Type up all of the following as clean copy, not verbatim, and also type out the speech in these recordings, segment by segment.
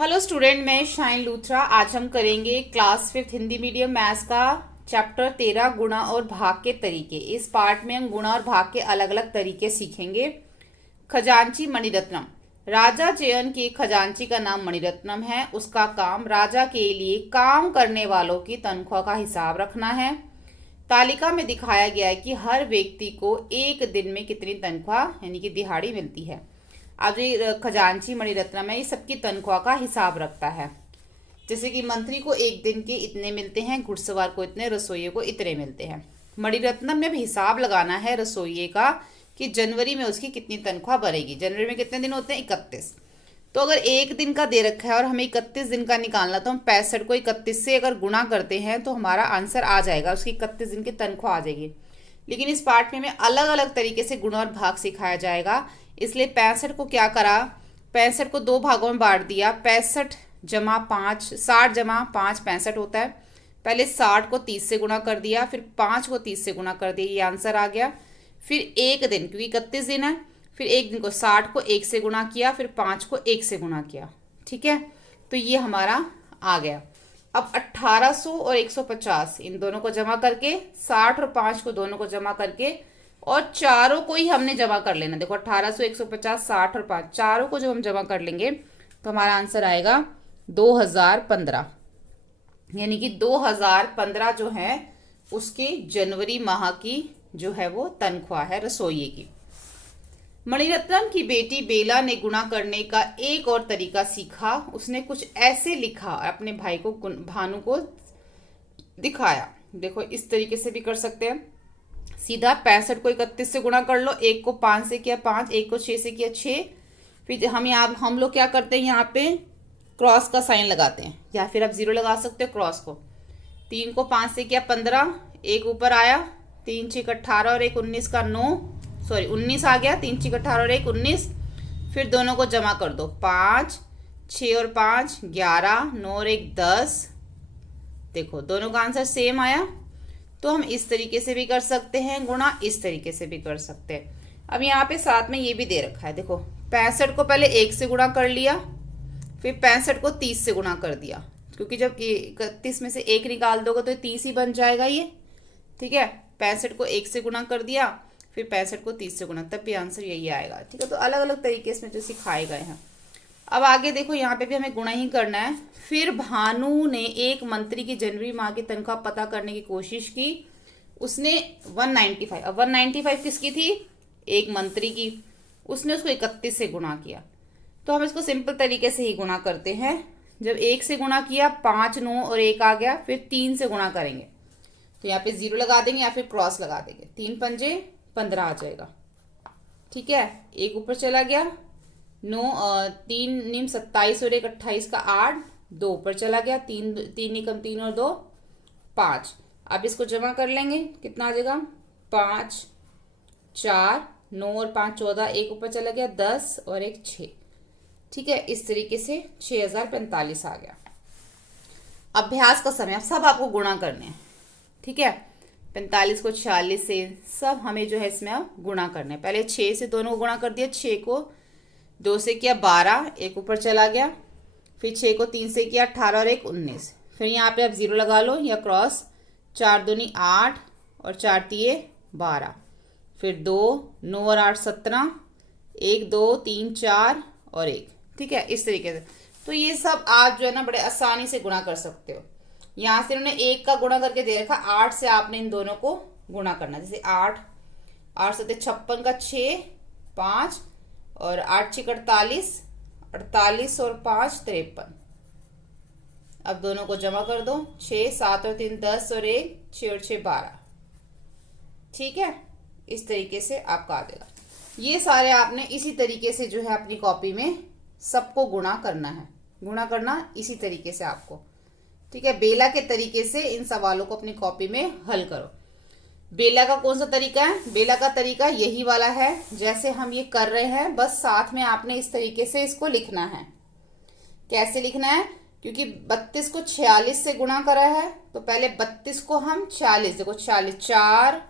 Hello student, मैं shine Luthra. आज हम करेंगे क्लास 5 हिंदी मीडियम मैथ्स का चैप्टर 13 गुणा और भाग के तरीके। इस पार्ट में हम गुणा और भाग के अलग अलग तरीके सीखेंगे। खजांची मणिरत्नम। राजा जयन के खजांची का नाम मणिरत्नम है। उसका काम राजा के लिए काम करने वालों की तनख्वाह का हिसाब रखना है। तालिका में दिखाया गया है कि हर व्यक्ति को एक दिन में कितनी तनख्वाह यानी कि दिहाड़ी मिलती है। अब ये खजांची मणिरत्नम है, ये सबकी तनख्वाह का हिसाब रखता है। जैसे कि मंत्री को एक दिन के इतने मिलते हैं, घुड़सवार को इतने, रसोइये को इतने मिलते हैं। मणिरत्नम में भी हिसाब लगाना है रसोइये का कि जनवरी में उसकी कितनी तनख्वाह बनेगी। जनवरी में कितने दिन होते हैं? 31। तो अगर एक दिन का दे रखा है और हमें 31 दिन का निकालना, तो हम 65 को 31 से अगर गुणा करते हैं तो हमारा आंसर आ जाएगा, उसकी 31 दिन की तनख्वाह आ जाएगी। लेकिन इस पार्ट में हमें अलग अलग तरीके से गुणा और भाग सिखाया जाएगा, इसलिए 65 को क्या करा, 65 को दो भागों में बांट दिया। 65 जमा 5, 60 जमा 5 65 होता है। पहले 60 को 30 से गुणा कर दिया, फिर 5 को 30 से गुणा कर दिया, ये आंसर आ गया। फिर एक दिन, क्योंकि 31 दिन है, फिर एक दिन को 60 को 1 से गुणा किया, फिर 5 को 1 से गुणा किया। ठीक है, तो ये हमारा आ गया। अब 1800 और 150 इन दोनों को जमा करके, 60 और 5 को दोनों को जमा करके, और चारों को ही हमने जमा कर लेना। देखो 1800, 150, 60 और 5, चारों को जब हम जमा कर लेंगे तो हमारा आंसर आएगा 2015। यानी कि 2015 जो है उसके जनवरी माह की जो है वो तनख्वाह है रसोइये की। मणिरत्नम की बेटी बेला ने गुणा करने का एक और तरीका सीखा। उसने कुछ ऐसे लिखा और अपने भाई को भानु को दिखाया। देखो इस तरीके से भी कर सकते हैं। सीधा 65 को 31 से गुणा कर लो, एक को 5 से किया 5, एक को 6 से किया 6। फिर हम लोग क्या करते हैं, यहाँ पे क्रॉस का साइन लगाते हैं, या फिर आप 0 लगा सकते हो क्रॉस को। 3 को 5 से किया 15, एक ऊपर आया, 3 6 18 और 1 19 का 9, सॉरी 19 आ गया। 3 6 18 और 1 19। फिर दोनों को जमा कर दो, 5 6 और 5 11, 9 और 1 10। देखो दोनों का आंसर सेम आया। तो हम इस तरीके से भी कर सकते हैं गुणा, इस तरीके से भी कर सकते हैं। अब यहाँ पे साथ में ये भी दे रखा है। देखो 65 को पहले 1 से गुणा कर लिया, फिर 65 को 30 से गुणा कर दिया, क्योंकि जब 31 में से 1 निकाल दोगे तो 30 ही बन जाएगा ये। ठीक है, 65 को 1 से गुणा कर दिया, फिर 65 को 30 से गुणा, तब भी आंसर यही आएगा। ठीक है, तो अलग अलग तरीके इसमें जो सिखाए गए हैं। अब आगे देखो, यहाँ पे भी हमें गुणा ही करना है। फिर भानु ने एक मंत्री की जनवरी माह की तनख्वाह पता करने की कोशिश की। उसने 195, अब 195 किसकी थी? एक मंत्री की। उसने उसको 31 से गुणा किया। तो हम इसको सिंपल तरीके से ही गुणा करते हैं। जब 1 से गुणा किया, 5 9 और 1 आ गया, फिर 3 से गुणा करेंगे तो यहाँ पे 0 लगा देंगे या फिर क्रॉस लगा देंगे। 3 पंजे 15 आ जाएगा। ठीक है, एक ऊपर चला गया, 3 निम 27 और 1 28 का 8, 2 ऊपर चला गया, 3 निकम 3 और 2 5। अब इसको जमा कर लेंगे, कितना आ जाएगा? 5 4 9 और 5 14, एक ऊपर चला गया, 10 और 1 6। ठीक है, इस तरीके से 6045 आ गया। अभ्यास का समय, अब सब आपको गुणा करने हैं। ठीक है, 45 को 46 से सब हमें जो है इसमें अब गुणा करने हैं। पहले 6 से दोनों को गुणा कर दिया, 6 को 2 से किया 12, एक ऊपर चला गया, फिर 6 को 3 से किया 18 और 1 19। फिर यहाँ पे आप 0 लगा लो या क्रॉस, 4 दूनी 8 और 4 तिये 12, फिर 2 9 और 8 17, 1 2 3 4 और 1। ठीक है, इस तरीके से। तो ये सब आप जो है ना बड़े आसानी से गुणा कर सकते हो। यहाँ से इन्होंने 1 का गुणा करके दे रखा, 8 से आपने इन दोनों को गुणा करना। जैसे 8 8 7 56 का 6 5 और 8 6 48, 48 और 5 53। अब दोनों को जमा कर दो, 6 7 और 3 10 और 1 6 और 6 12। ठीक है, इस तरीके से आपका आ जाएगा। ये सारे आपने इसी तरीके से जो है अपनी कॉपी में सबको गुणा करना है। गुणा करना इसी तरीके से आपको। ठीक है, बेला के तरीके से इन सवालों को अपनी कॉपी में हल करो। बेला का कौन सा तरीका है? बेला का तरीका यही वाला है जैसे हम ये कर रहे हैं, बस साथ में आपने इस तरीके से इसको लिखना है। कैसे लिखना है? क्योंकि 32 को 46 से गुणा करा है, तो पहले 32 को हम 46, देखो 46 4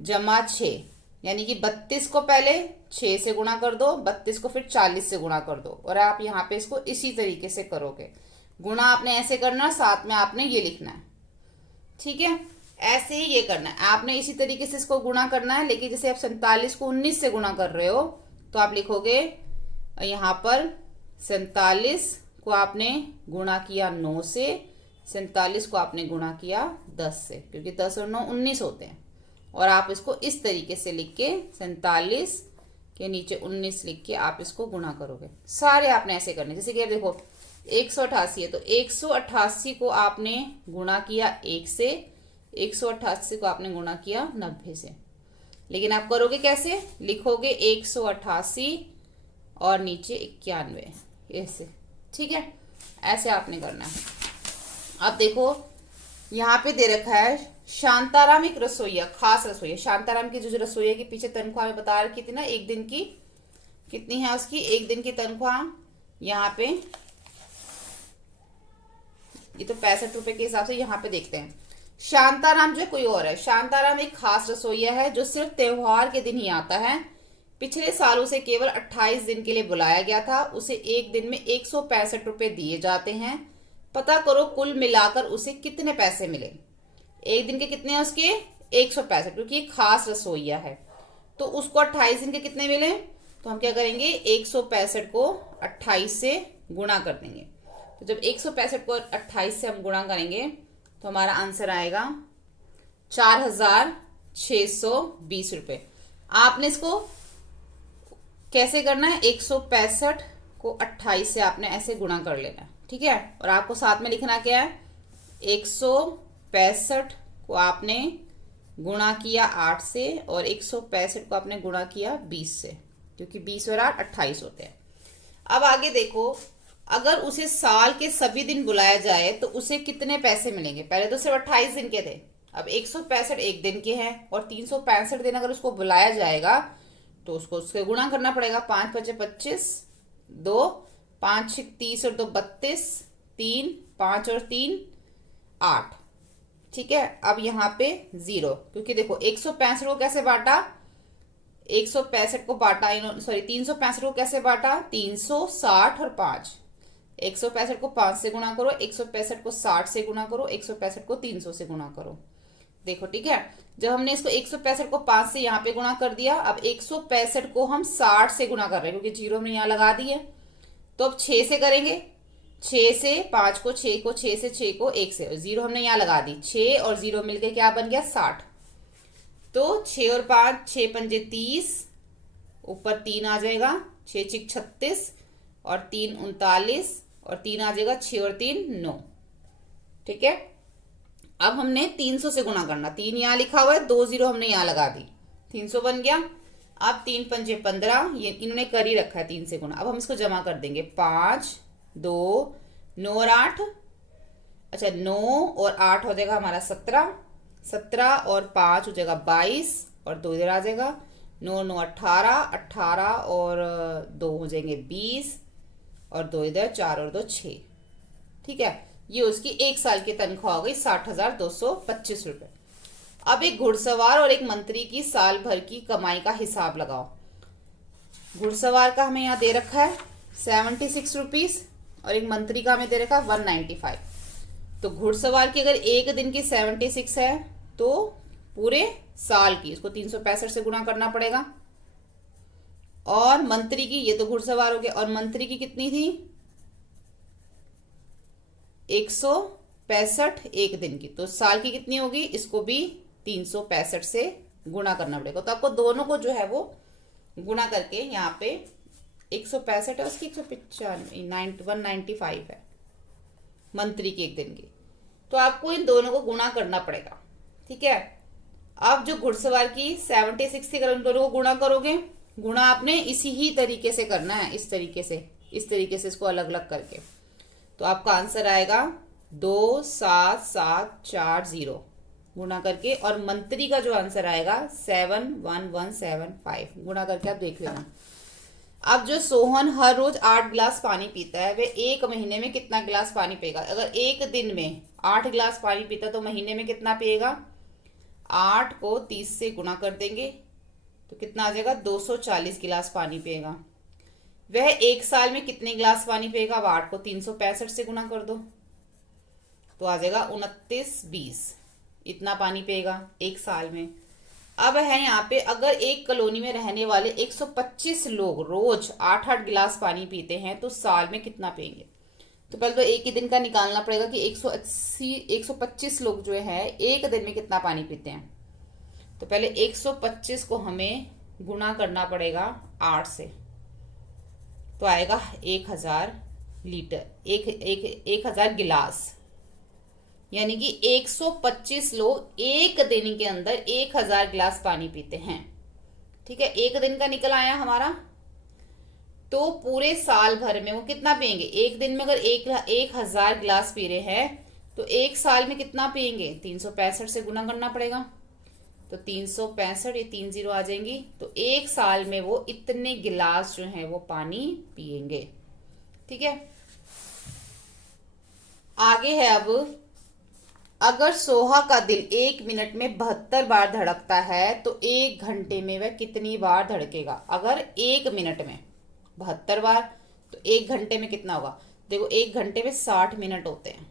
जमा 6, यानी कि 32 को पहले 6 से गुणा कर दो, 32 को फिर 40 से गुणा कर दो, और आप यहाँ पे इसको इसी तरीके से करोगे। गुणा आपने ऐसे करना, साथ में आपने ये लिखना है, ठीक है। ऐसे ही ये करना है, आपने इसी तरीके से इसको गुणा करना है। लेकिन जैसे आप 47 को 19 से गुणा कर रहे हो तो आप लिखोगे यहाँ पर 47 को आपने गुणा किया 9 से, 47 को आपने गुणा किया 10 से, क्योंकि 10 और 9 19 होते हैं। और आप इसको इस तरीके से लिख के 47 के नीचे 19 लिख के आप इसको गुणा करोगे। सारे आपने ऐसे करने, जैसे कि देखो 188 है तो 188 को आपने गुणा किया 1 से, 188 को आपने गुणा किया 90 से। लेकिन आप करोगे कैसे, लिखोगे 188 और नीचे 91 ऐसे, ठीक है। ऐसे आपने करना है। अब देखो यहाँ पे दे रखा है शांताराम एक रसोईया, खास रसोईया। शांताराम की जो रसोईया के पीछे तनख्वाह में बता रखी थी ना, एक दिन की कितनी है उसकी, एक दिन की तनख्वाह यहाँ पे ये तो 65 रुपए के हिसाब से यहाँ पे देखते हैं। शांताराम जो कोई और है, शांताराम एक खास रसोईया है जो सिर्फ त्योहार के दिन ही आता है। पिछले साल उसे केवल 28 दिन के लिए बुलाया गया था। उसे एक दिन में 165 रुपए दिए जाते हैं। पता करो कुल मिलाकर उसे कितने पैसे मिले। एक दिन के कितने हैं उसके, 165, क्योंकि ये खास रसोईया है। तो उसको 28 दिन के कितने मिले, तो हम क्या करेंगे 165 को 28 से गुणा कर देंगे। तो जब 165 को 28 से हम गुणा करेंगे तो हमारा आंसर आएगा 4620 रुपये। आपने इसको कैसे करना है, 165 को 28 से आपने ऐसे गुणा कर लेना है, ठीक है। और आपको साथ में लिखना क्या है, 165 को आपने गुणा किया 8 से और 165 को आपने गुणा किया 20 से, क्योंकि 20 और 8 28 होते हैं। अब आगे देखो, अगर उसे साल के सभी दिन बुलाया जाए तो उसे कितने पैसे मिलेंगे। पहले तो सिर्फ 28 दिन के थे, अब 165 एक दिन के हैं और 365 दिन अगर उसको बुलाया जाएगा तो उसको उसके गुणा करना पड़ेगा। 5 5 25, 2 5 30 और 2 32, 3 5 और 3 8, ठीक है। अब यहाँ पे 0, क्योंकि देखो 165 को कैसे बांटा, 165 को बांटा, सॉरी 365 को कैसे बांटा, 360 और 5। 165 को 5 से गुणा करो, 165 को 60 से गुणा करो, 165 को 300 से गुणा करो। देखो ठीक है, जब हमने इसको 165 को 5 से यहाँ पे गुणा कर दिया, अब 165 को हम 60 से गुणा कर रहे हैं, क्योंकि जीरो हमने यहाँ लगा दी है। तो अब 6 से करेंगे, 6 से 5 को, 6 को, 6 से 6 को, 1 से, जीरो हमने यहाँ लगा दी। 6 और 0 मिलके क्या बन गया, 60। तो 6 और 5, 6 पंजे 30, ऊपर 3 आ जाएगा, 6 6 36 और 3 39 और 3 आ जाएगा, 6 और 3 9, ठीक है। अब हमने 300 से गुणा करना, 3 यहाँ लिखा हुआ है, 2 0 हमने यहाँ लगा दी, 300 बन गया। अब 3 पंजे 15, ये इन्होंने कर ही रखा है 3 से गुणा। अब हम इसको जमा कर देंगे, 5 2 9 और 8, अच्छा 9 और 8 हो जाएगा हमारा 17, 17 और 5 हो जाएगा 22 और 2 इधर आ जाएगा, 9 9 18, 18 और 2 हो जाएंगे 20 और 2 इधर, 4 और 2 6, ठीक है। ये उसकी एक साल की तनख्वाह हो गई 60,225 रुपए। अब एक घुड़सवार और एक मंत्री की साल भर की कमाई का हिसाब लगाओ। घुड़सवार का हमें यहाँ दे रखा है 76 रुपीज और एक मंत्री का हमें दे रखा है 195। तो घुड़सवार की अगर एक दिन की 76 है तो पूरे साल की इसको 365 से गुणा करना पड़ेगा। और मंत्री की, ये तो घुड़सवार हो गया, और मंत्री की कितनी थी 165 एक दिन की, तो साल की कितनी होगी, इसको भी 365 से गुणा करना पड़ेगा। तो आपको दोनों को जो है वो गुणा करके यहाँ पे 165 है उसकी 195 है मंत्री की एक दिन की, तो आपको इन दोनों को गुणा करना पड़ेगा, ठीक है। अब जो घुड़सवार की 76 थी, अगर उन दोनों को गुणा करोगे, गुणा आपने इसी ही तरीके से करना है, इस तरीके से इसको अलग अलग करके, तो आपका आंसर आएगा 27740 गुणा करके। और मंत्री का जो आंसर आएगा 71175 गुणा करके आप देख लेना। अब जो सोहन हर रोज 8 गिलास पानी पीता है, वे एक महीने में कितना गिलास पानी पिएगा। अगर एक दिन में 8 गिलास पानी पीता तो महीने में कितना पिएगा, 8 को 30 से गुणा कर देंगे तो कितना आ जाएगा, 240 गिलास पानी पिएगा। वह एक साल में कितने गिलास पानी पिएगा? अब 8 को 365 से गुना कर दो तो आ जाएगा 29-20, इतना पानी पिएगा एक साल में। अब है यहाँ पे, अगर एक कॉलोनी में रहने वाले 125 लोग रोज 8-8 गिलास पानी पीते हैं तो साल में कितना पिएंगे? तो पहले तो एक ही दिन का निकालना पड़ेगा कि 125 लोग जो है एक दिन में कितना पानी पीते हैं। तो पहले 125 को हमें गुणा करना पड़ेगा 8 से, तो आएगा 1000 लीटर, 1000 गिलास। यानी कि 125 लोग एक दिन के अंदर 1000 गिलास पानी पीते हैं। ठीक है, एक दिन का निकल आया हमारा। तो पूरे साल भर में वो कितना पियेंगे? एक दिन में अगर 1000 गिलास पी रहे हैं तो एक साल में कितना पियेंगे? 365 से गुना करना पड़ेगा। तो 365, ये 3 0 आ जाएंगी, तो एक साल में वो इतने गिलास जो है वो पानी पियेंगे। ठीक है, आगे है अब, अगर सोहा का दिल 1 मिनट में 72 बार धड़कता है तो 1 घंटे में वह कितनी बार धड़केगा? अगर 1 मिनट में 72 बार तो 1 घंटे में कितना होगा? देखो 1 घंटे में 60 मिनट होते हैं,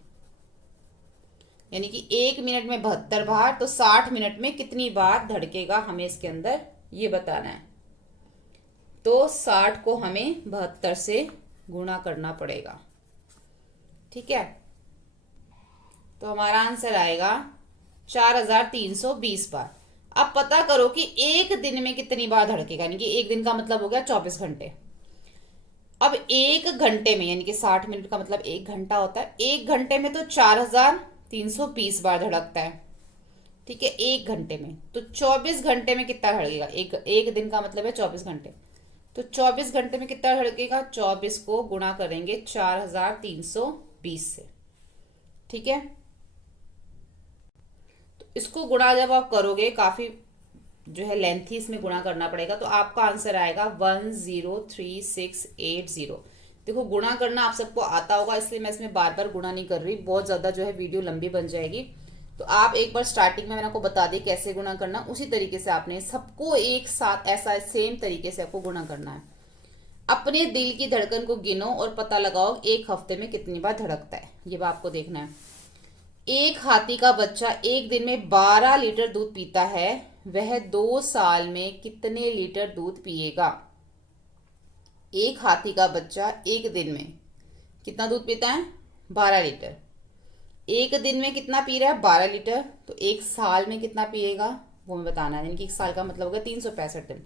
यानी कि 1 मिनट में 72 बार, तो 60 मिनट में कितनी बार धड़केगा हमें इसके अंदर ये बताना है। तो 60 को हमें 72 से गुणा करना पड़ेगा। ठीक है, तो हमारा आंसर आएगा 4320 बार। अब पता करो कि एक दिन में कितनी बार धड़केगा, यानी कि एक दिन का मतलब हो गया 24 घंटे। अब एक घंटे में, यानी कि 60 मिनट का मतलब 1 घंटा होता है, 1 घंटे में तो 4320 बार धड़कता है। ठीक है, 1 घंटे में, तो 24 घंटे में कितना धड़केगा? एक दिन का मतलब है 24 घंटे, तो 24 घंटे में कितना धड़केगा? 24 को गुणा करेंगे 4320 से। ठीक है, तो इसको गुणा जब आप करोगे, काफी जो है लेंथी इसमें गुणा करना पड़ेगा, तो आपका आंसर आएगा 103,680। देखो गुणा करना आप सबको आता होगा, इसलिए मैं इसमें बार बार गुणा नहीं कर रही, बहुत ज्यादा जो है वीडियो लंबी बन जाएगी। तो आप एक बार स्टार्टिंग में मैंने आपको बता दी कैसे गुणा करना, उसी तरीके से आपने सबको एक साथ ऐसा सेम तरीके से आपको गुणा करना है। अपने दिल की धड़कन को गिनो और पता लगाओ एक हफ्ते में कितनी बार धड़कता है, ये बात आपको देखना है। एक हाथी का बच्चा एक दिन में 12 लीटर दूध पीता है, वह 2 साल में कितने लीटर दूध पिएगा? एक हाथी का बच्चा एक दिन में कितना दूध पीता है? 12 लीटर। एक दिन में कितना पी रहा है? 12 लीटर। तो एक साल में कितना पिएगा वो हमें बताना है, यानी कि एक साल का मतलब होगा 365 दिन।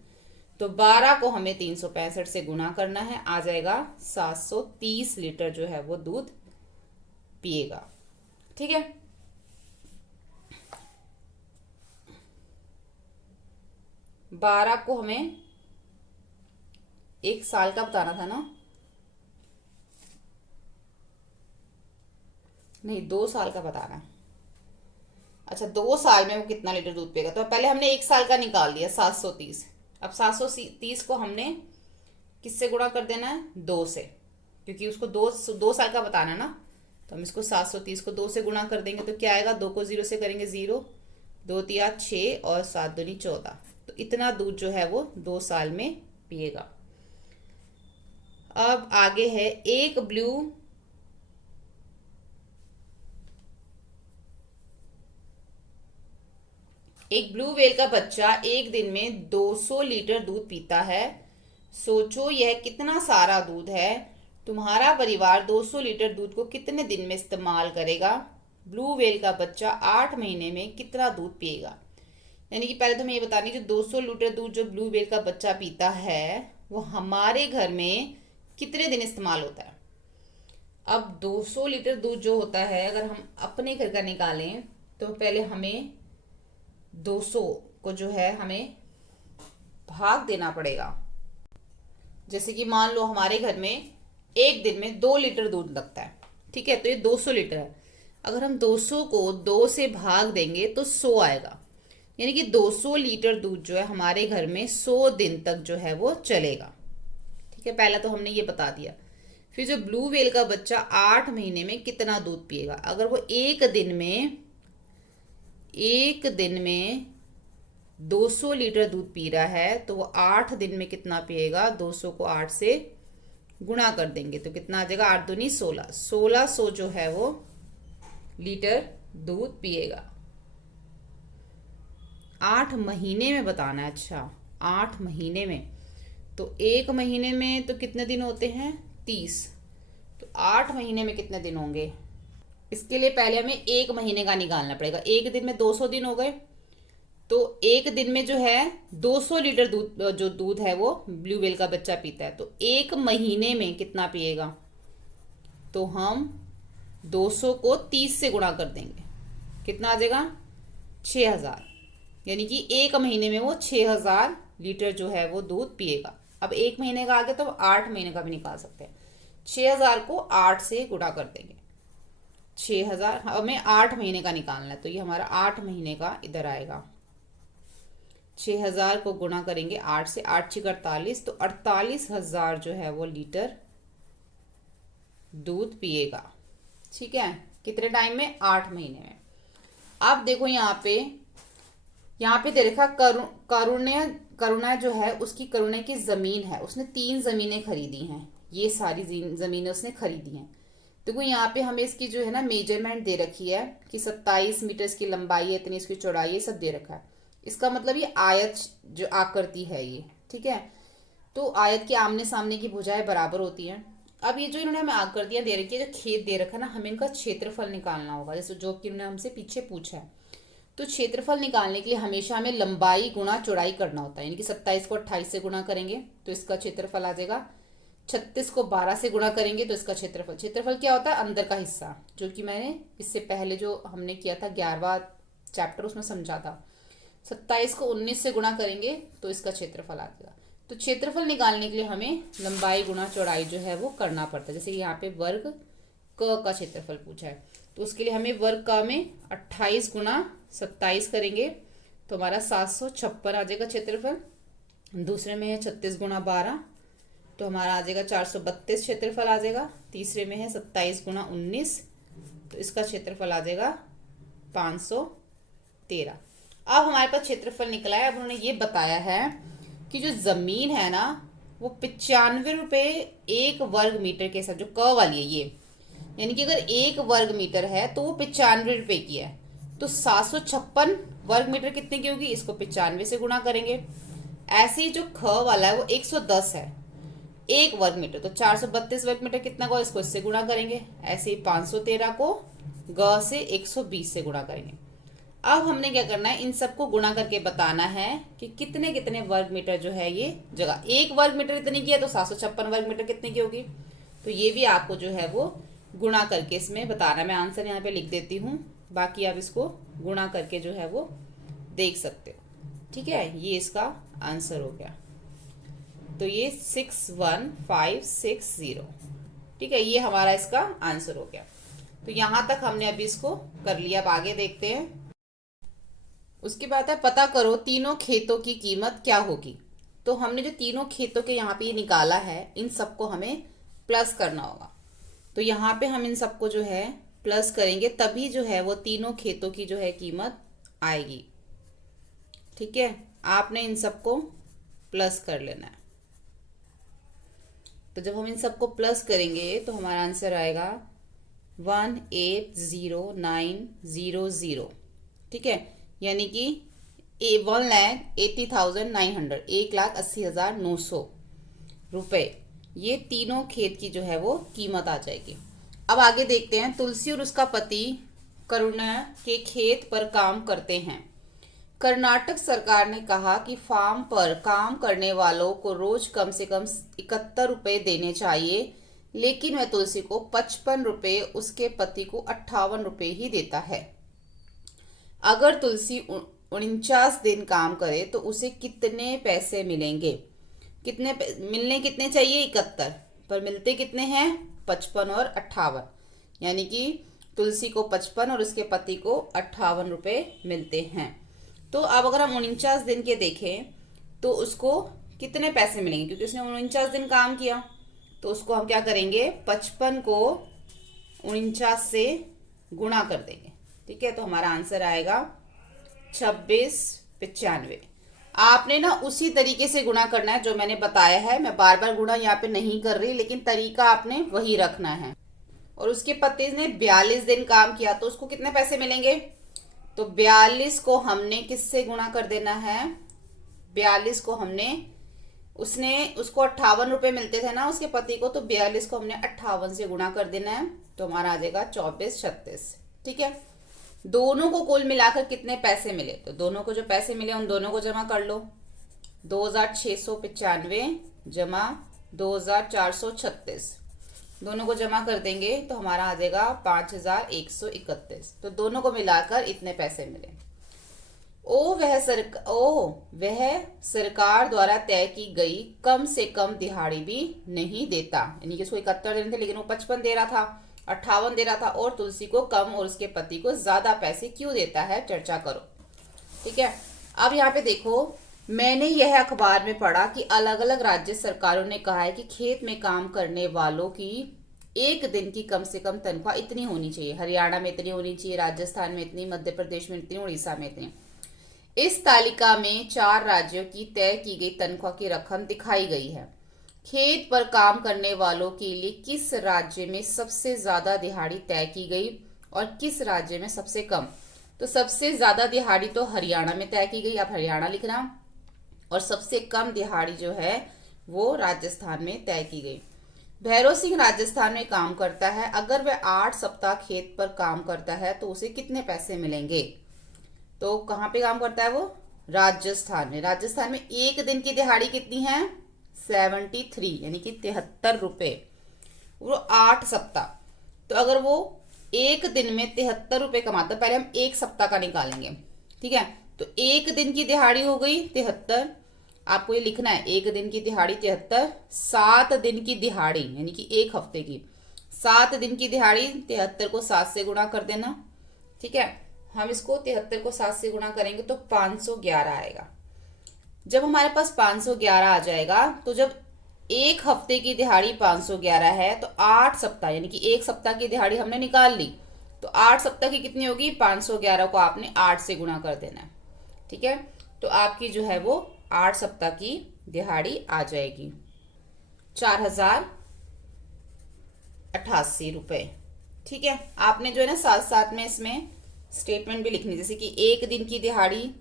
तो 12 को हमें 365 से गुणा करना है, आ जाएगा 730 लीटर जो है वो दूध पिएगा। ठीक है, बारह को हमें एक साल का बताना था ना, नहीं 2 साल का बताना है। अच्छा 2 साल में वो कितना लीटर दूध पिएगा, तो पहले हमने एक साल का निकाल लिया 730। अब 730 को हमने किससे गुणा कर देना है? 2 से, क्योंकि उसको 2 साल का बताना है ना। तो हम इसको 730 को 2 से गुणा कर देंगे तो क्या आएगा? 2 को 0 से करेंगे 0, 2 तिया 6 और 7 दूनी 14। तो इतना दूध जो है वो 2 साल में पिएगा। अब आगे है, एक ब्लू व्हेल का बच्चा एक दिन में 200 लीटर दूध पीता है। सोचो यह कितना सारा दूध है। तुम्हारा परिवार 200 लीटर दूध को कितने दिन में इस्तेमाल करेगा? ब्लू व्हेल का बच्चा 8 महीने में कितना दूध पिएगा? यानी कि पहले तो मैं ये बतानी, जो 200 लीटर दूध जो ब्लू व्हेल का बच्चा पीता है वो हमारे घर में कितने दिन इस्तेमाल होता है। अब 200 लीटर दूध जो होता है अगर हम अपने घर का निकालें तो पहले हमें 200 को जो है हमें भाग देना पड़ेगा। जैसे कि मान लो हमारे घर में एक दिन में 2 लीटर दूध लगता है, ठीक है, तो ये 200 लीटर है। अगर हम 200 को 2 से भाग देंगे तो 100 आएगा, यानी कि 200 लीटर दूध जो है हमारे घर में 100 दिन तक जो है वो चलेगा। ठीक है, पहला तो हमने ये बता दिया। फिर जो ब्लू व्हेल का बच्चा 8 महीने में कितना दूध पिएगा? अगर वो एक दिन में 200 लीटर दूध पी रहा है तो वो 8 दिन में कितना पिएगा, 200 को 8 से गुणा कर देंगे तो कितना आ जाएगा, 8 दूनी 16, 1600 जो है वो लीटर दूध पिएगा। 8 महीने में बताना है। अच्छा 8 महीने में, तो 1 महीने में तो कितने दिन होते हैं, 30, तो 8 महीने में कितने दिन होंगे। इसके लिए पहले हमें 1 महीने का निकालना पड़ेगा। 1 दिन में 200 दिन हो गए, तो 1 दिन में जो है 200 लीटर दूध, जो दूध है वो ब्लू व्हेल का बच्चा पीता है, तो 1 महीने में कितना पिएगा, तो हम 200 को 30 से गुणा कर देंगे, कितना आ जाएगा, 6000, यानी कि 1 महीने में वो 6000 लीटर जो है वो दूध पिएगा। अब 1 महीने का आ गया तो 8 महीने का भी निकाल सकते हैं। 6000 को 8 से गुणा कर देंगे, 6000, हमें 8 महीने का निकालना है, तो ये हमारा 8 महीने का इधर आएगा। 6000 को गुणा करेंगे 8 से, 8 6 48, तो 48000 जो है वो लीटर दूध पिएगा। ठीक है, कितने टाइम में, 8 महीने में। अब देखो यहाँ पे दे रखा करुणा जो है उसकी करुणा की जमीन है, उसने 3 जमीनें खरीदी हैं, ये सारी जमीनें उसने खरीदी हैं। देखो यहाँ पे हमें इसकी जो है ना मेजरमेंट दे रखी है कि 27 मीटर इसकी लंबाई है, इतनी इसकी चौड़ाई है, सब दे रखा है। इसका मतलब ये आयत जो आकृति है ये, ठीक है, तो आयत के आमने सामने की भुजाएं बराबर होती हैं। अब ये जो इन्होंने हमें आकृतियां दे रखी है, जो खेत दे रखा है ना, हमें इनका क्षेत्रफल निकालना होगा, जैसे जो कि इन्होंने हमसे पीछे पूछा है। तो क्षेत्रफल निकालने के लिए हमेशा हमें लंबाई गुणा चौड़ाई करना होता है, यानी कि 27 को 28 से गुणा करेंगे तो इसका क्षेत्रफल आ जाएगा, 36 को 12 से गुणा करेंगे तो इसका क्षेत्रफल क्या होता है, अंदर का हिस्सा, जो कि मैंने इससे पहले जो हमने किया था 11वां चैप्टर उसमें समझा था। 27 को 19 से गुणा करेंगे तो इसका क्षेत्रफल आ जाएगा। तो क्षेत्रफल निकालने के लिए हमें लंबाई गुणा चौड़ाई जो है वो करना पड़ता है। जैसे यहाँ पे वर्ग क का क्षेत्रफल पूछा है, तो उसके लिए हमें वर्ग का में 28 गुणा 27 करेंगे तो हमारा 756 आ जाएगा क्षेत्रफल। दूसरे में है 36 गुणा 12 तो हमारा आ जाएगा 432 क्षेत्रफल आ जाएगा। तीसरे में है 27 गुणा 19 तो इसका क्षेत्रफल आ जाएगा 513। अब हमारे पास क्षेत्रफल निकला है। अब उन्होंने ये बताया है कि जो जमीन है ना वो 95 रुपये 1 वर्ग मीटर के साथ, जो क वाली है ये, यानी कि अगर 1 वर्ग मीटर है तो वो 95 रुपये की है, तो 756 वर्ग मीटर कितने की होगी, इसको 95 से गुणा करेंगे। ऐसे ही जो ख वाला है वो 110 है 1 वर्ग मीटर, तो 432 वर्ग मीटर कितना को, इसको इससे गुणा करेंगे। ऐसे ही 513 को ग से 120 से गुणा करेंगे। अब हमने क्या करना है, इन सबको गुणा करके बताना है कि कितने कितने वर्ग मीटर जो है ये जगह। 1 वर्ग मीटर इतनी की है तो 756 वर्ग मीटर कितने की होगी, तो ये भी आपको जो है वो गुणा करके इसमें बताना। मैं आंसर यहाँ पे लिख देती हूँ, बाकी आप इसको गुणा करके जो है वो देख सकते हो। ठीक है, ये इसका आंसर हो गया। तो ये 61560, ठीक है, ये हमारा इसका आंसर हो गया। तो यहाँ तक हमने अभी इसको कर लिया। अब आगे देखते हैं। उसके बाद है पता करो तीनों खेतों की कीमत क्या होगी। तो हमने जो तीनों खेतों के यहाँ पे निकाला है, इन सबको हमें प्लस करना होगा। तो यहाँ पे हम इन सबको जो है प्लस करेंगे, तभी जो है वो तीनों खेतों की जो है कीमत आएगी। ठीक है, आपने इन सबको प्लस कर लेना है। तो जब हम इन सबको प्लस करेंगे तो हमारा आंसर आएगा 1,80,900। ठीक है, यानी कि 1,80,900, 1,80,900 रुपए, ये तीनों खेत की जो है वो कीमत आ जाएगी। अब आगे देखते हैं। तुलसी और उसका पति करुणा के खेत पर काम करते हैं। कर्नाटक सरकार ने कहा कि फार्म पर काम करने वालों को रोज कम से कम 71 रुपए देने चाहिए, लेकिन वह तुलसी को 55 रुपए, उसके पति को 58 रुपए ही देता है। अगर तुलसी 49 दिन काम करे तो उसे कितने पैसे मिलेंगे। कितने चाहिए, 71, पर मिलते कितने हैं, 55 और 58, यानी कि तुलसी को 55 और उसके पति को 58 रुपए मिलते हैं। तो अब अगर हम 49 दिन के देखें तो उसको कितने पैसे मिलेंगे, क्योंकि उसने 49 दिन काम किया, तो उसको हम क्या करेंगे, 55 को 49 से गुणा कर देंगे। ठीक है, तो हमारा आंसर आएगा 26 95। आपने ना उसी तरीके से गुणा करना है जो मैंने बताया है। मैं बार बार गुणा यहाँ पे नहीं कर रही, लेकिन तरीका आपने वही रखना है। और उसके पति ने 42 दिन काम किया तो उसको कितने पैसे मिलेंगे? तो 42 को हमने किससे गुणा कर देना है? 42 को हमने, उसको 58 रुपए मिलते थे ना उसके पति को, तो 42 को हमने 58 से गुणा कर देना है, तो हमारा आ जाएगा 2436। ठीक है। दोनों को कुल मिलाकर कितने पैसे मिले? तो दोनों को जो पैसे मिले उन दोनों को जमा कर लो। 2695 जमा 2436, दोनों को जमा कर देंगे तो हमारा आ जाएगा 5131। तो दोनों को मिलाकर इतने पैसे मिले। वह सरकार द्वारा तय की गई कम से कम दिहाड़ी भी नहीं देता, यानी कि उसको 71 देने थे लेकिन वो 55 दे रहा था, 58 दे रहा था, और तुलसी को कम और उसके पति को ज्यादा पैसे क्यों देता है, चर्चा करो। ठीक है। अब यहाँ पे देखो, मैंने यह अखबार में पढ़ा कि अलग अलग राज्य सरकारों ने कहा है कि खेत में काम करने वालों की एक दिन की कम से कम तनख्वाह इतनी होनी चाहिए। हरियाणा में इतनी होनी चाहिए, राजस्थान में इतनी, मध्य प्रदेश में इतनी, उड़ीसा में इतनी। इस तालिका में 4 राज्यों की तय की गई तनख्वाह की रकम दिखाई गई है। खेत पर काम करने वालों के लिए किस राज्य में सबसे ज्यादा दिहाड़ी तय की गई और किस राज्य में सबसे कम? तो सबसे ज्यादा दिहाड़ी तो हरियाणा में तय की गई, आप हरियाणा लिखना, और सबसे कम दिहाड़ी जो है वो राजस्थान में तय की गई। भैरव सिंह राजस्थान में काम करता है। अगर वह 8 सप्ताह खेत पर काम करता है तो उसे कितने पैसे मिलेंगे? तो कहाँ पे काम करता है वो? राजस्थान में। राजस्थान में एक दिन की दिहाड़ी कितनी है? 73, यानी कि 73 रुपए, वो 8 सप्ताह। तो अगर वो एक दिन में 73 रुपए कमाता, पहले हम एक सप्ताह का निकालेंगे। ठीक है। तो एक दिन की दिहाड़ी हो गई 73, आपको ये लिखना है, एक दिन की दिहाड़ी 73। 7 दिन की दिहाड़ी यानी कि एक हफ्ते की, 7 दिन की दिहाड़ी 73 को 7 से गुणा कर देना। ठीक है। हम इसको 73 को 7 से गुणा करेंगे तो 511 आएगा। जब हमारे पास 511 आ जाएगा, तो जब एक हफ्ते की दिहाड़ी 511 है तो 8 सप्ताह यानी कि एक सप्ताह की दिहाड़ी हमने निकाल ली, तो 8 सप्ताह की कितनी होगी? 511 को आपने 8 से गुणा कर देना है। ठीक है। तो आपकी जो है वो 8 सप्ताह की दिहाड़ी आ जाएगी 4088 रुपए। ठीक है। आपने जो है ना साथ साथ में इसमें स्टेटमेंट भी लिखनी, जैसे कि एक दिन की दिहाड़ी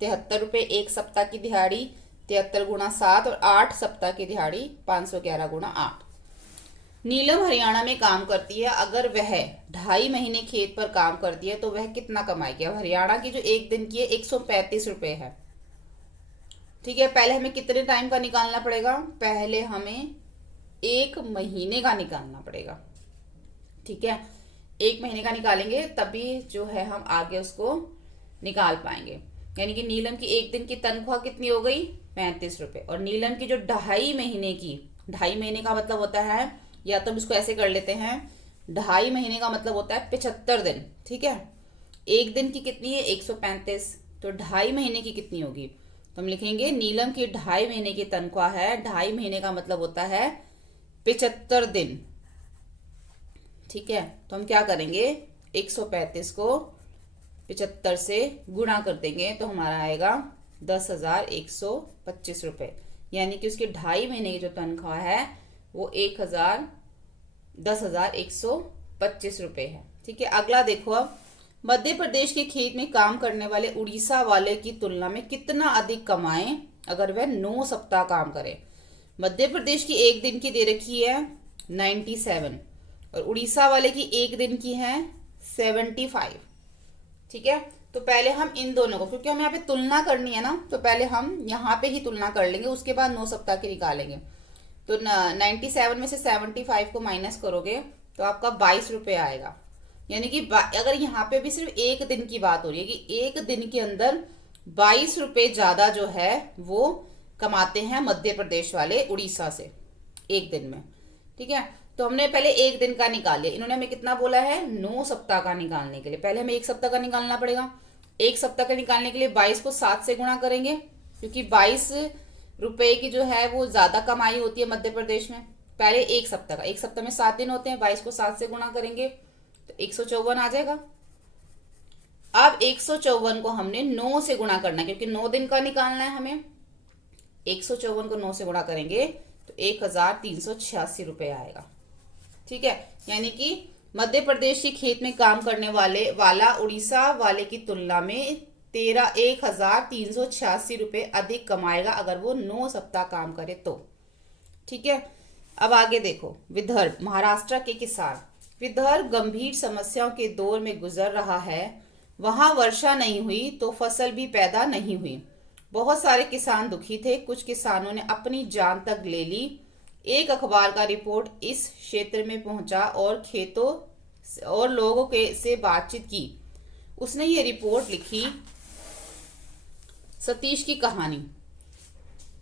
73 रुपए, एक सप्ताह की दिहाड़ी 73 गुणा 7, और 8 सप्ताह की दिहाड़ी 511 गुणा 8। नीलम हरियाणा में काम करती है। अगर वह 2.5 महीने खेत पर काम करती है तो वह कितना कमाएगी? अब हरियाणा की जो एक दिन की है 135 रुपए है। ठीक है। पहले हमें कितने टाइम का निकालना पड़ेगा? पहले हमें 1 महीने का निकालना पड़ेगा। ठीक है। 1 महीने का निकालेंगे तभी जो है हम आगे उसको निकाल पाएंगे। यानी कि नीलम की एक दिन की तनख्वाह कितनी हो गई? 35 रुपए। और नीलम की जो 2.5 महीने की, 2.5 महीने का मतलब होता है, या तो हम इसको ऐसे कर लेते हैं, 2.5 महीने का मतलब होता है 75 दिन। ठीक है। एक दिन की कितनी है? 135। तो 2.5 महीने की कितनी होगी? तो हम लिखेंगे नीलम की 2.5 महीने की तनख्वाह है, 2.5 महीने का मतलब होता है 75 दिन। ठीक है। तो हम क्या करेंगे? 135 को 75 से गुणा कर देंगे तो हमारा आएगा 10,125 रुपए, यानी कि उसकी 2.5 महीने की जो तनख्वाह है वो 10,125 रुपए है। ठीक है। अगला देखो, अब मध्य प्रदेश के खेत में काम करने वाले उड़ीसा वाले की तुलना में कितना अधिक कमाएं अगर वह 9 सप्ताह काम करे? मध्य प्रदेश की एक दिन की दे रखी है 97, और उड़ीसा वाले की एक दिन की है 75। ठीक है। तो पहले हम इन दोनों को, क्योंकि हमें यहाँ पे तुलना करनी है ना, तो पहले हम यहाँ पे ही तुलना कर लेंगे, उसके बाद 9 सप्ताह की निकालेंगे। तो 97 में से 75 को माइनस करोगे तो आपका 22 रुपये आएगा। यानी कि अगर यहाँ पे भी सिर्फ एक दिन की बात हो रही है कि एक दिन के अंदर 22 रुपये ज्यादा जो है वो कमाते हैं मध्य प्रदेश वाले उड़ीसा से एक दिन में। ठीक है। तो हमने पहले एक दिन का निकाल लिया, इन्होंने हमें कितना बोला है? 9 सप्ताह का निकालने के लिए पहले हमें एक सप्ताह का निकालना पड़ेगा। एक सप्ताह का निकालने के लिए 22 को 7 से गुणा करेंगे, क्योंकि 22 रुपए की जो है वो ज्यादा कमाई होती है मध्य प्रदेश में। पहले एक सप्ताह का, एक सप्ताह में 7 दिन होते हैं, 22 को 7 से गुणा करेंगे तो 154 आ जाएगा। अब 154 को हमने 9 से गुणा करना है, क्योंकि 9 दिन का निकालना है हमें। 154 को 9 से गुणा करेंगे तो 1386 रुपये आएगा। ठीक है, यानी कि मध्य प्रदेश के खेत में काम करने वाला उड़ीसा वाले की तुलना में 1386 रुपये अधिक कमाएगा अगर वो 9 सप्ताह काम करे तो। ठीक है, अब आगे देखो, विदर्भ, महाराष्ट्र के किसान। विदर्भ गंभीर समस्याओं के दौर में गुजर रहा है। वहां वर्षा नहीं हुई तो फसल भी पैदा नहीं हुई। बहुत सारे किसान दुखी थे। कुछ किसानों ने अपनी जान तक ले ली। एक अखबार का रिपोर्ट इस क्षेत्र में पहुंचा और खेतों और लोगों के से बातचीत की। उसने ये रिपोर्ट लिखी, सतीश की कहानी।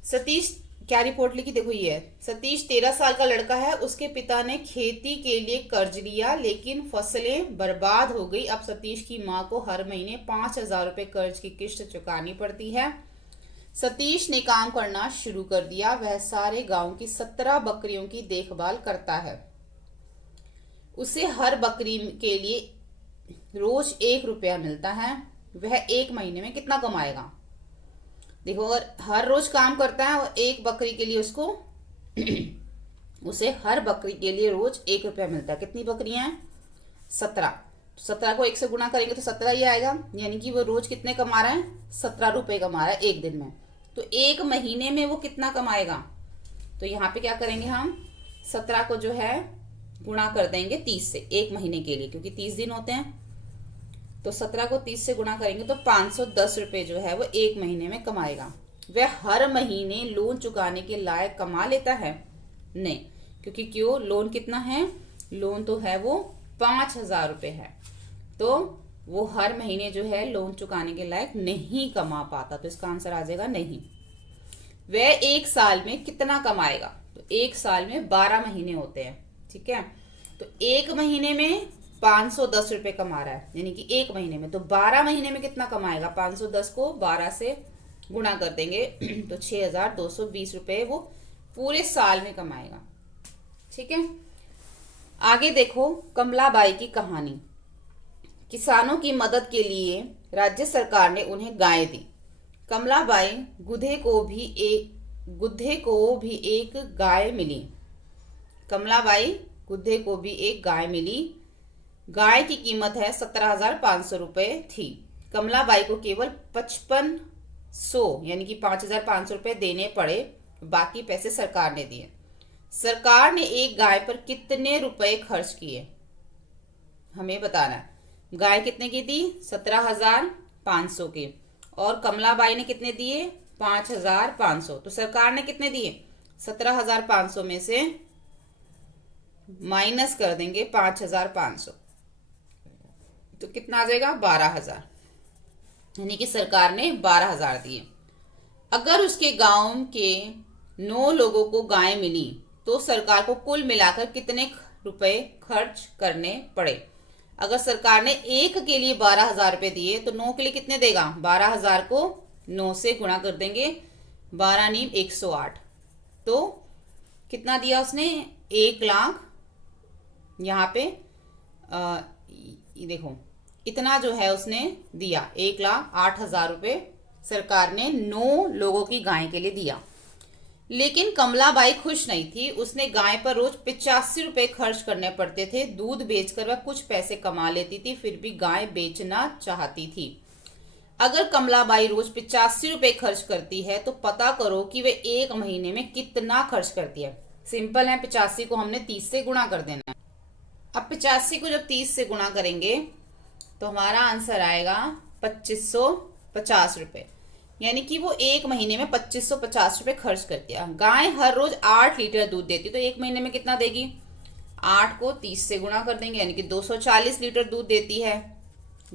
सतीश क्या रिपोर्ट लिखी, देखो ये है। सतीश 13 साल का लड़का है। उसके पिता ने खेती के लिए कर्ज लिया, लेकिन फसलें बर्बाद हो गई। अब सतीश की माँ को हर महीने 5,000 रुपये कर्ज की किश्त चुकानी पड़ती है। सतीश ने काम करना शुरू कर दिया। वह सारे गांव की 17 बकरियों की देखभाल करता है। उसे हर बकरी के लिए रोज 1 रुपया मिलता है। वह एक महीने में कितना कमाएगा? देखो, अगर हर रोज काम करता है और एक बकरी के लिए उसे हर बकरी के लिए रोज 1 रुपया मिलता है। कितनी बकरियां हैं? 17। 17 को 1 से गुणा करेंगे तो 17 ही आएगा, यानी कि वो रोज कितने कमा रहा है? 17 रुपए कमा रहा है एक दिन में। तो एक महीने में वो कितना कमाएगा? तो यहाँ पे क्या करेंगे हम, 17 को जो है गुणा कर देंगे 30 से एक महीने के लिए, क्योंकि 30 दिन होते हैं। तो 17 को 30 से गुणा करेंगे तो 510 रुपये जो है वो एक महीने में कमाएगा। वह हर महीने लोन चुकाने के लायक कमा लेता है? नहीं, क्योंकि क्यों, लोन कितना है? लोन तो है वो 5,000 रुपये है, तो वो हर महीने जो है लोन चुकाने के लायक नहीं कमा पाता। तो इसका आंसर आ जाएगा नहीं। वह एक साल में कितना कमाएगा? तो एक साल में 12 महीने होते हैं। ठीक है, तो एक महीने में 510 रुपये कमा रहा है, यानी कि एक महीने में। तो 12 महीने में कितना कमाएगा? 510 को 12 से गुणा कर देंगे तो 6,220 रुपये वो पूरे साल में कमाएगा। ठीक है, आगे देखो, कमलाबाई की कहानी। किसानों की मदद के लिए राज्य सरकार ने उन्हें गाय दी। कमलाबाई गुधे को भी एक गाय मिली। कमलाबाई गुधे को भी एक गाय मिली। गाय की कीमत है 17,500 रुपये थी। कमलाबाई को केवल 5500 यानी कि 5,500 रुपये देने पड़े, बाकी पैसे सरकार ने दिए। सरकार ने एक गाय पर कितने रुपए खर्च किए, हमें बताना है। गाय कितने की दी? 17,500 की। और कमलाबाई ने कितने दिए? 5,500। तो सरकार ने कितने दिए? 17,500 में से माइनस कर देंगे 5,500, तो कितना आ जाएगा? 12,000, यानी कि सरकार ने 12,000 दिए। अगर उसके गांव के 9 लोगों को गाय मिली तो सरकार को कुल मिलाकर कितने रुपए खर्च करने पड़े? अगर सरकार ने एक के लिए 12,000 रुपये दिए तो 9 के लिए कितने देगा? 12,000 को 9 से गुणा कर देंगे, 12 नीम 108। तो कितना दिया उसने? 1 लाख। यहाँ पे देखो, इतना जो है उसने दिया, 1,08,000 रुपये सरकार ने 9 लोगों की गाय के लिए दिया। लेकिन कमलाबाई खुश नहीं थी। उसने गाय पर रोज 85 रुपये खर्च करने पड़ते थे। दूध बेचकर वह कुछ पैसे कमा लेती थी, फिर भी गाय बेचना चाहती थी। अगर कमलाबाई रोज 85 रुपये खर्च करती है तो पता करो कि वे एक महीने में कितना खर्च करती है। सिंपल है, 85 को हमने 30 से गुणा कर देना है। अब 85 को जब 30 से गुणा करेंगे तो हमारा आंसर आएगा 2,550 रुपये, यानी कि वो एक महीने में 2,550 रुपये खर्च करती है। गाय हर रोज 8 लीटर दूध देती, तो एक महीने में कितना देगी? 8 को 30 से गुणा कर देंगे, यानी कि 240 लीटर दूध देती है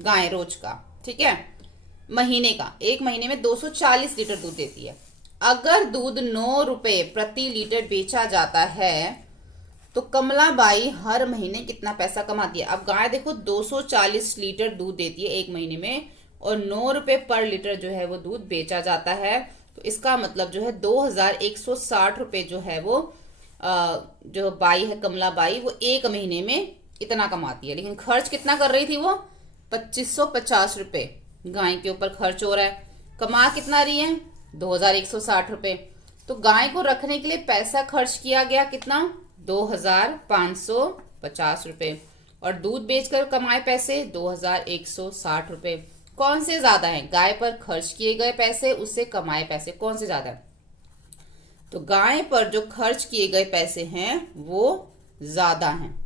गाय रोज का। ठीक है, महीने का, एक महीने में 240 लीटर दूध देती है। अगर दूध 9 रुपये प्रति लीटर बेचा जाता है तो कमलाबाई हर महीने कितना पैसा कमाती है? अब गाय देखो 240 लीटर दूध देती है एक महीने में, और 9 रुपये पर लीटर जो है वो दूध बेचा जाता है। तो इसका मतलब जो है 2,160 रुपये जो है वो जो बाई है कमलाबाई, वो एक महीने में इतना कमाती है। लेकिन खर्च कितना कर रही थी वो? 2550 रुपये गाय के ऊपर खर्च हो रहा है। कमा कितना रही है? 2160 रुपये। तो गाय को रखने के लिए पैसा खर्च किया गया कितना? 2550 रुपये। और दूध बेचकर कमाए पैसे 2160 रुपये। कौन से ज्यादा है? गाय पर खर्च किए गए पैसे उससे कमाए पैसे कौन से ज्यादा है? तो गाय पर जो खर्च किए गए पैसे हैं वो ज्यादा हैं।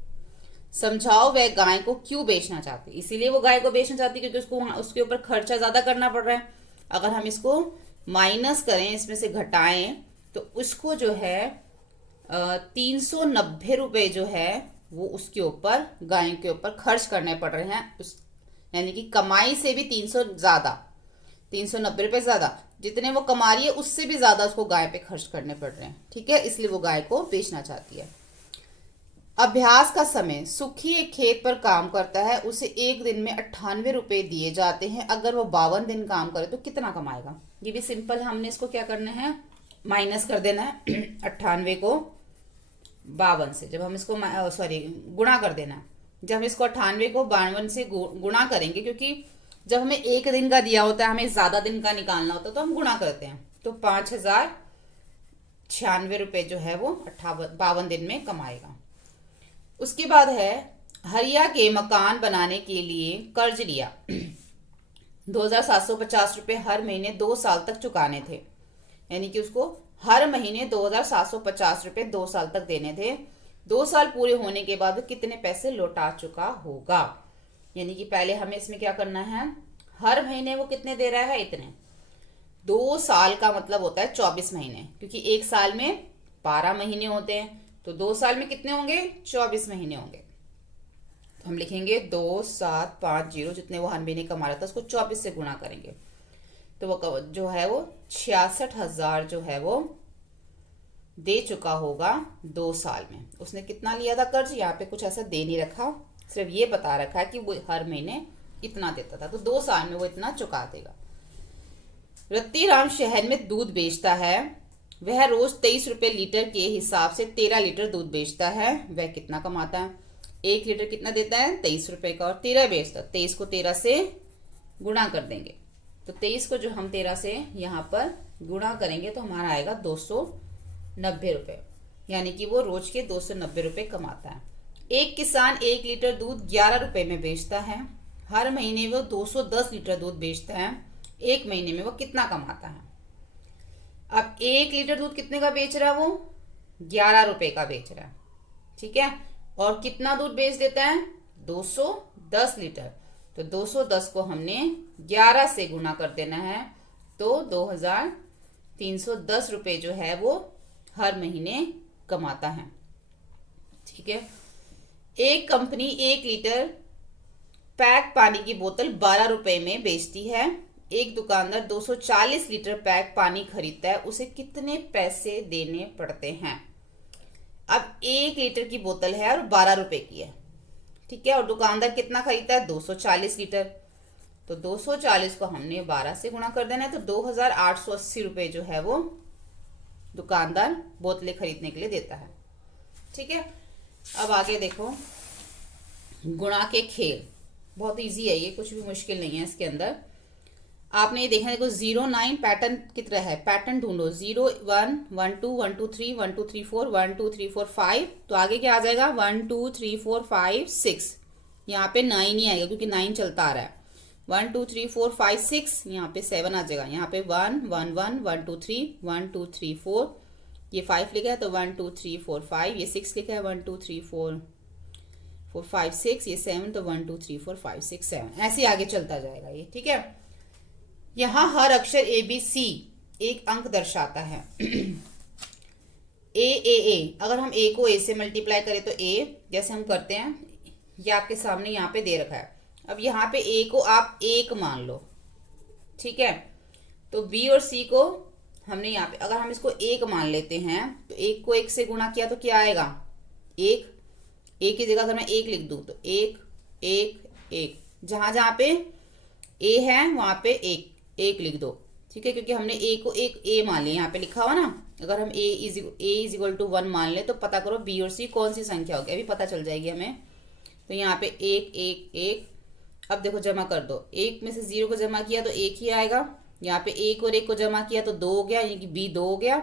समझाओ वह गाय को क्यों बेचना चाहती? इसीलिए वो गाय को बेचना चाहती क्योंकि उसको उसके ऊपर खर्चा ज्यादा करना पड़ रहा है। अगर हम इसको माइनस करें, इसमें से घटाएं, तो उसको जो है 390 रुपये जो है वो उसके ऊपर गाय के ऊपर खर्च करने पड़ रहे हैं। उस यानी कि कमाई से भी 390 रुपये ज्यादा, जितने वो कमा रही है उससे भी ज्यादा उसको गाय पे खर्च करने पड़ रहे हैं। ठीक है, इसलिए वो गाय को बेचना चाहती है। अभ्यास का समय। सुखी एक खेत पर काम करता है, उसे एक दिन में 98 रुपये दिए जाते हैं। अगर वो 52 दिन काम करे तो कितना कमाएगा? ये भी सिंपल, हमने इसको क्या करना है? माइनस कर देना है 98 को 52 से। जब हम इसको गुणा कर देना है। जब हम इसको 98 को 52 से गुणा करेंगे, क्योंकि जब हमें एक दिन का दिया होता है, हमें ज्यादा दिन का निकालना होता है तो हम गुणा करते हैं। तो 5096 रुपये जो है वो 52 दिन में कमाएगा। उसके बाद है हरिया के मकान बनाने के लिए कर्ज लिया। 2750 रुपये हर महीने 2 साल तक चुकाने थे। यानी कि उसको हर महीने 2750 रुपये 2 साल तक देने थे। 2 साल पूरे होने के बाद वो कितने पैसे लौटा चुका होगा? यानी कि पहले हमें इसमें क्या करना है? हर महीने वो कितने दे रहा है? इतने। 2 साल का मतलब होता है 24 महीने, क्योंकि एक साल में 12 महीने होते हैं। तो 2 साल में कितने होंगे? 24 महीने होंगे। तो हम लिखेंगे 2750, जितने वो हर महीने कमा रहा था उसको 24 से गुणा करेंगे तो वो जो है वो 66,000 जो है वो दे चुका होगा 2 साल में। उसने कितना लिया था कर्ज? यहाँ पे कुछ ऐसा दे नहीं रखा, सिर्फ ये बता रखा है कि वो हर महीने इतना देता था, तो 2 साल में वो इतना चुका देगा। रत्तीराम शहर में दूध बेचता है। वह रोज 23 रुपये लीटर के हिसाब से 13 लीटर दूध बेचता है। वह कितना कमाता है? 1 लीटर कितना देता है? 23 रुपये का, और 13 बेचता। 23 को 13 से गुणा कर देंगे, तो 23 को जो हम 13 से यहाँ पर गुणा करेंगे तो हमारा आएगा 290 रुपये। यानी कि वो रोज के 290 रुपये कमाता है। एक किसान 1 लीटर दूध 11 रुपये में बेचता है। हर महीने वो 210 लीटर दूध बेचता है। एक महीने में वो कितना कमाता है? अब 1 लीटर दूध कितने का बेच रहा है? वो 11 रुपए का बेच रहा है। ठीक है, और कितना दूध बेच देता है? 210 लीटर। तो 210 को हमने 11 से गुणा कर देना है, तो 2310 रुपये जो है वो हर महीने कमाता है। ठीक है, एक कंपनी 1 लीटर पैक पानी की बोतल 12 रुपए में बेचती है। एक दुकानदार 240 लीटर पैक पानी खरीदता है, उसे कितने पैसे देने पड़ते हैं? अब 1 लीटर की बोतल है और 12 रुपए की है। ठीक है, और दुकानदार कितना खरीदता है? 240 लीटर। तो 240 को हमने 12 से गुणा कर देना है, तो 2880 रुपये जो है वो दुकानदार बोतलें खरीदने के लिए देता है। ठीक है, अब आगे देखो, गुणा के खेल। बहुत इजी है ये, कुछ भी मुश्किल नहीं है इसके अंदर। आपने ये देखना, देखो 09 पैटर्न कितना है, पैटर्न ढूंढो। 0 1 1 2 1 2 3 1 2 3 4 1 2 3 4 5, तो आगे क्या आ जाएगा? 1 2 3 4 5 6। यहाँ पे 9 ही आएगा क्योंकि 9 चलता आ रहा है। 1 2 3 4 5 6, यहाँ पे 7 आ जाएगा। यहाँ पे 1 1 1 1 2 3 1 2 3 4, ये 5 लिखा है तो 1 2 3 4 5, ये 6 लिखा है 1 2 3 4 4 5 6, ये 7, तो 1 2 3 4 5 6 7, ऐसे आगे चलता जाएगा ये। ठीक है, यहाँ हर अक्षर ABC एक अंक दर्शाता है। ए, अगर हम A को A से मल्टीप्लाई करें तो A, जैसे हम करते हैं, ये आपके सामने यहाँ पे दे रखा है। अब यहाँ पे A को आप 1 मान लो। ठीक है, तो B और C को हमने यहाँ पे, अगर हम इसको 1 मान लेते हैं तो 1 को 1 से गुणा किया तो क्या आएगा? 1। A की जगह अगर मैं 1 लिख दूं तो 1 1 1, जहां जहां पे A है वहां पे 1 लिख दो। ठीक है, क्योंकि हमने A को एक A मान लिया, यहाँ पे लिखा हुआ ना। अगर हम A इज इक्वल टू 1 मान ले तो पता करो B और C कौन सी संख्या होगी, अभी पता चल जाएगी हमें। तो यहाँ पे 1 1 1, अब देखो जमा कर दो, एक में से 0 को जमा किया तो 1 ही आएगा। यहाँ पे 1 और 1 को जमा किया तो 2 हो गया, यानी कि बी 2 हो गया।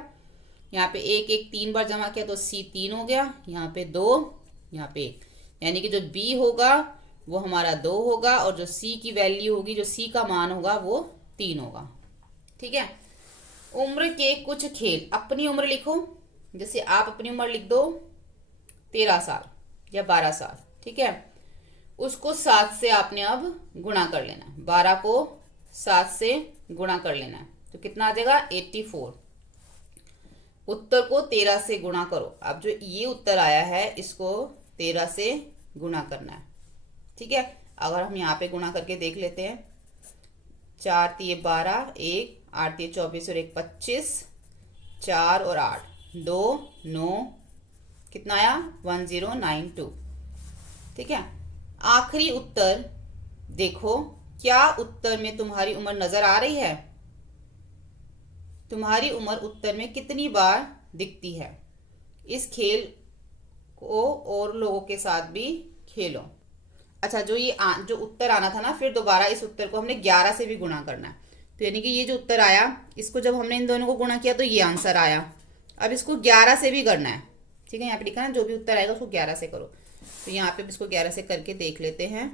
यहाँ पे 1 1 3 बार जमा किया तो सी 3 हो गया। यहाँ पे 2, यहाँ पे 1, यानी कि जो बी होगा वो हमारा 2 होगा और जो सी की वैल्यू होगी, जो सी का मान होगा वो 3 होगा। ठीक है। उम्र के कुछ खेल, अपनी उम्र लिखो। जैसे आप अपनी उम्र लिख दो 13 साल या 12 साल। ठीक है। उसको 7 से आपने अब गुणा कर लेना है। 12 को 7 से गुणा कर लेना है तो कितना आ जाएगा 84। उत्तर को 13 से गुणा करो। अब जो ये उत्तर आया है इसको 13 से गुणा करना है। ठीक है। अगर हम यहाँ पे गुणा करके देख लेते हैं, 4 तिये 12, 1 8 तिये 24 और 1 25, 4 और 8 2 9, कितना आया 1092। ठीक है। आखिरी उत्तर देखो, क्या उत्तर में तुम्हारी उम्र नजर आ रही है? तुम्हारी उम्र उत्तर में कितनी बार दिखती है? इस खेल को और लोगों के साथ भी खेलो। अच्छा, जो उत्तर आना था ना, फिर दोबारा इस उत्तर को हमने 11 से भी गुणा करना है। तो यानी कि ये जो उत्तर आया, इसको जब हमने इन दोनों को गुणा किया तो ये आंसर आया। अब इसको 11 से भी करना है। ठीक है। यहाँ पे लिखा है जो भी उत्तर आएगा उसको 11 से करो। तो यहाँ पे इसको 11 से करके देख लेते हैं।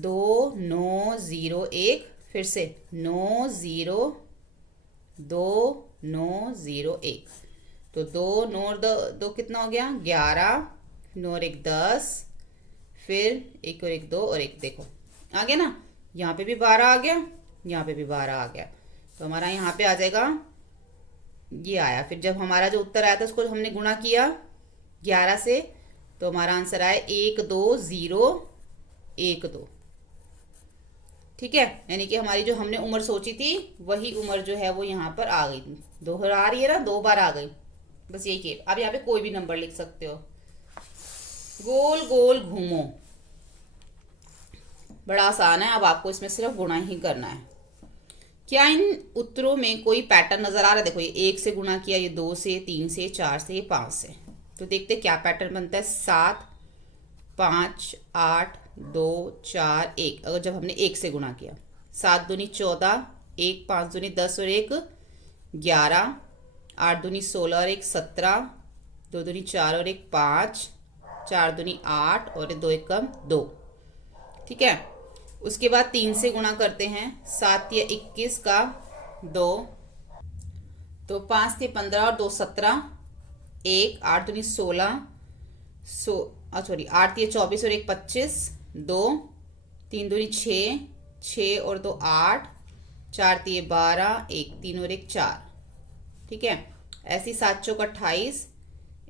2 9 0 1, फिर से 9 0 2 9 0 1, तो 2 9 और 2 कितना हो गया 11, 9 और 1 10, फिर 1 और 1 2 और 1, देखो आ गया ना। यहाँ पे भी 12 आ गया, यहाँ पे भी 12 आ गया। तो हमारा यहाँ पे आ जाएगा, ये आया। फिर जब हमारा जो उत्तर आया था उसको हमने गुणा किया 11 से, तो हमारा आंसर आया 1 2 0 1 2। ठीक है। यानी कि हमारी जो हमने उम्र सोची थी वही उम्र जो है वो यहाँ पर आ गई। दोहरा रही है ना, 2 बार आ गई। बस यही खेल। अब यहाँ पे कोई भी नंबर लिख सकते हो। गोल गोल घूमो, बड़ा आसान है। अब आपको इसमें सिर्फ गुणा ही करना है। क्या इन उत्तरों में कोई पैटर्न नजर आ रहा है? देखो, ये 1 से गुणा किया, ये 2 से, 3 से, 4 से, ये 5 से। तो देखते क्या पैटर्न बनता है। 7 5 8 2 4 1। अगर जब हमने 1 से गुणा किया, 7 दूनी 14, 1 5 दूनी 10 और 1 11, 8 दूनी 16 और 1 17, 2 दूनी 4 और 1 5, 4 दूनी 8 और 2 1 2। ठीक है। उसके बाद 3 से गुणा करते हैं। 7 या 21 का 2, तो 5 थे 15 और 2 17, 1 8 दूनी 16, 8 ये 24 और 1 25, 2 3 दूनी 6, 6 और 2 8, 4 तिये 12, 1 3 और 1 4। ठीक है। ऐसी 7 चौक 28।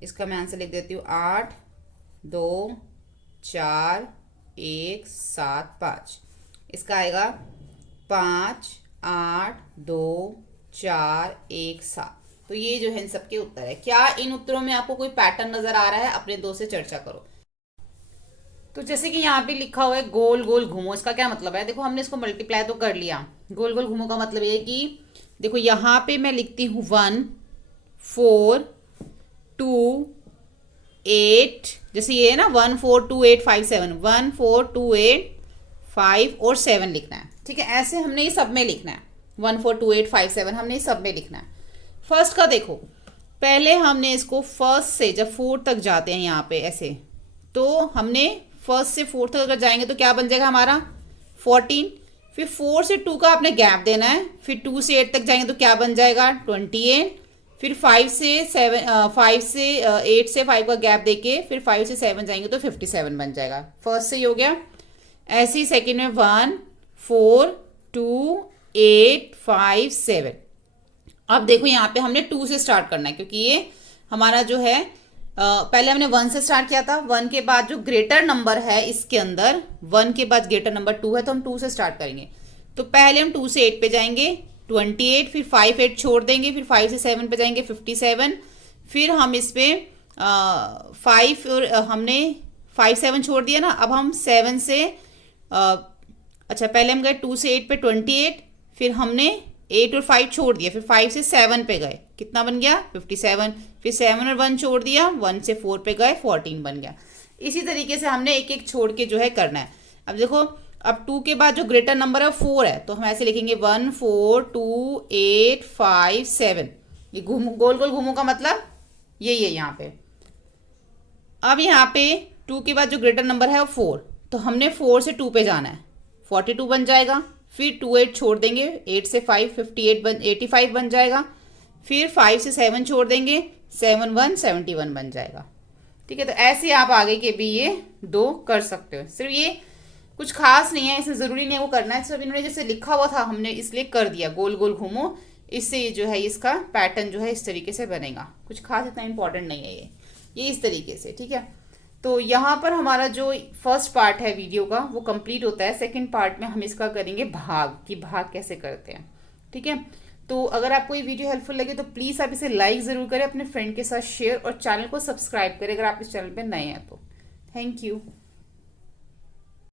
इसका मैं आंसर लिख देती हूँ 8 2 4 1 7 5। इसका आएगा 5 8 2 4 1 7। तो ये जो है इन सबके उत्तर है। क्या इन उत्तरों में आपको कोई पैटर्न नजर आ रहा है? अपने दोस्त से चर्चा करो। तो जैसे कि यहाँ पे लिखा हुआ है गोल गोल घूमो, इसका क्या मतलब है? देखो, हमने इसको मल्टीप्लाई तो कर लिया। गोल गोल घूमो का मतलब ये कि देखो यहाँ पे मैं लिखती हूँ 1 4 2 8, जैसे ये है ना 1 4 2 8 5 7, 1 4 2 8 5 और 7 लिखना है। ठीक है। ऐसे हमने ये सब में लिखना है। 1 4 2 8 5 7 हमने ये सब में लिखना है। फर्स्ट का देखो, पहले हमने इसको फर्स्ट से जब 4 तक जाते हैं यहाँ पे ऐसे, तो हमने फर्स्ट से 4 तक अगर जाएंगे तो क्या बन जाएगा हमारा 14। फिर 4 से 2 का आपने गैप देना है। फिर 2 से 8 तक जाएंगे तो क्या बन जाएगा 28। फिर 5 से 8 से 5 का गैप देके फिर 5 से 7 जाएंगे तो 57 बन जाएगा। फर्स्ट से ही हो गया। ऐसे ही सेकेंड में 1 4 2 8 5 7। अब देखो यहाँ पे हमने 2 से स्टार्ट करना है, क्योंकि ये हमारा जो है पहले हमने 1 से स्टार्ट किया था। 1 के बाद जो ग्रेटर नंबर है इसके अंदर, 1 के बाद ग्रेटर नंबर 2 है, तो हम 2 से स्टार्ट करेंगे। तो पहले हम 2 से 8 पे जाएंगे 28, फिर 5 8 छोड़ देंगे, फिर 5 से 7 पे जाएंगे 57, फिर हम इस पे 5 और हमने 5 7 छोड़ दिया ना। अब हम 7 से अच्छा पहले हम गए 2 से 8 पे 28, फिर हमने 8 और 5 छोड़ दिया, फिर 5 से 7 पे गए, कितना बन गया 57, फिर 7 और 1 छोड़ दिया, 1 से 4 पे गए 14 बन गया। इसी तरीके से हमने एक एक छोड़ के जो है करना है। अब देखो, अब 2 के बाद जो ग्रेटर नंबर है 4 है, तो हम ऐसे लिखेंगे 1 4 2 8 5 7। ये घूम गोल गोल घूमो का मतलब यही है यहाँ पे। अब यहाँ पे 2 के बाद जो ग्रेटर नंबर है वो 4, तो हमने 4 से 2 पे जाना है, 42 बन जाएगा। फिर 2 8 छोड़ देंगे, 8 से 5 85 बन जाएगा। फिर 5 से 7 छोड़ देंगे, 7 1 71 बन जाएगा। ठीक है, तो ऐसे आप आगे के भी ये 2 कर सकते हो। सिर्फ ये कुछ खास नहीं है, इसमें ज़रूरी नहीं है वो करना है, सिर्फ इन्होंने जैसे लिखा हुआ था हमने इसलिए कर दिया, गोल गोल घूमो, इससे जो है इसका पैटर्न जो है इस तरीके से बनेगा। कुछ खास इतना इंपॉर्टेंट नहीं है ये इस तरीके से। ठीक है, तो यहाँ पर हमारा जो फर्स्ट पार्ट है वीडियो का वो कंप्लीट होता है। सेकंड पार्ट में हम इसका करेंगे भाग, कि भाग कैसे करते हैं। ठीक है, तो अगर आपको ये वीडियो हेल्पफुल लगे तो प्लीज़ आप इसे लाइक ज़रूर करें, अपने फ्रेंड के साथ शेयर और चैनल को सब्सक्राइब करें अगर आप इस चैनल पर नए हैं तो। Thank you.